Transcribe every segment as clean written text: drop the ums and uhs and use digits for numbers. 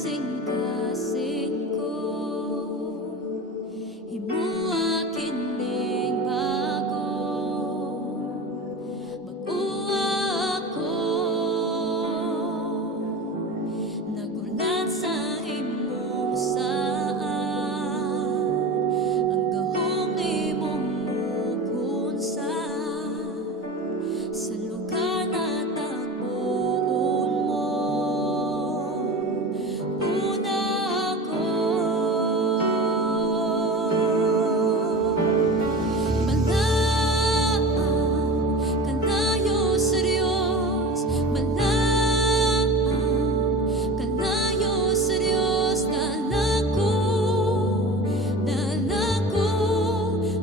kasing-kasing ko, himuwa kining bago, mag-uwa ako, nagulat sa imong saan, ang gahong imong mukunsa, sa lugar na tagpuon mo. Una ako, malaan kanayo seryos, malaan kanayo seryos, nalako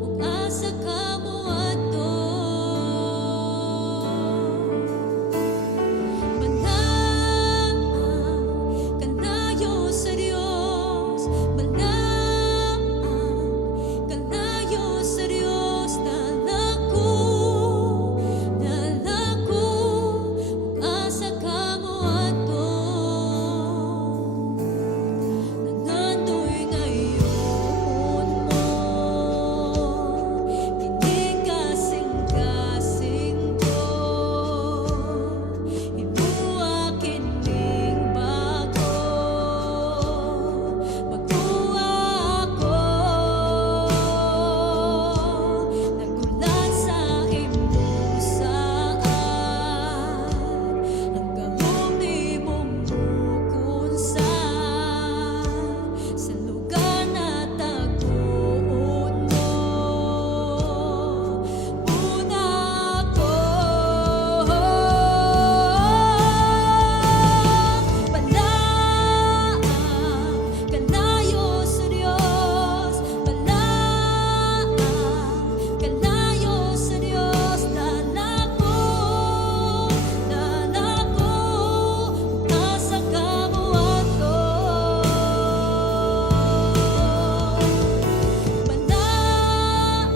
ug asa ka moadto. Malaan kanayo seryos, malaan kanayo seryos, nalako ug asa ka moadto. Nangandoy ngayon mo, kining kasing-kasing ko, himuwa kining bago, mag-uwa ako, nagulat sa imong saan, ang gahong imong mukunsa, sa lugar na tagpuon mo. Una ako, malaan kanayo seryos, malaan kanayo seryos, nalako ug asa ka moadto. Malaan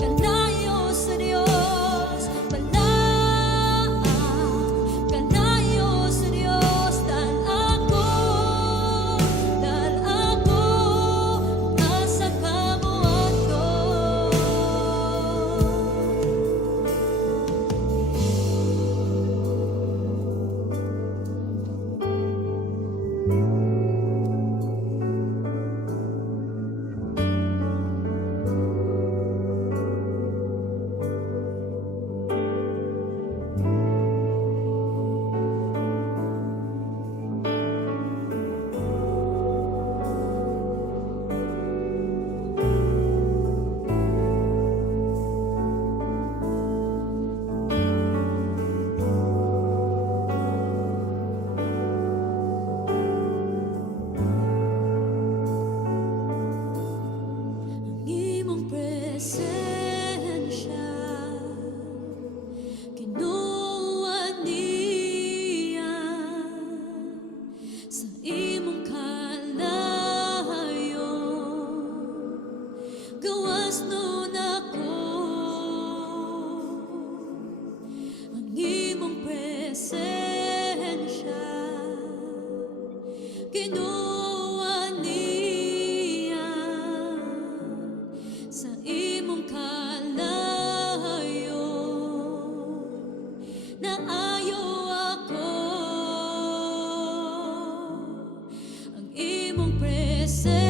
kanayo seryos, malaan kanayo seryos, nalako ug asa ka moadto. Ang imong presensya, kinuha niya sa imong kalayon, gawas nun ako. Ang imong presensya, kinuha niya sa imong kalayon, naayo ako. Ang imong presensya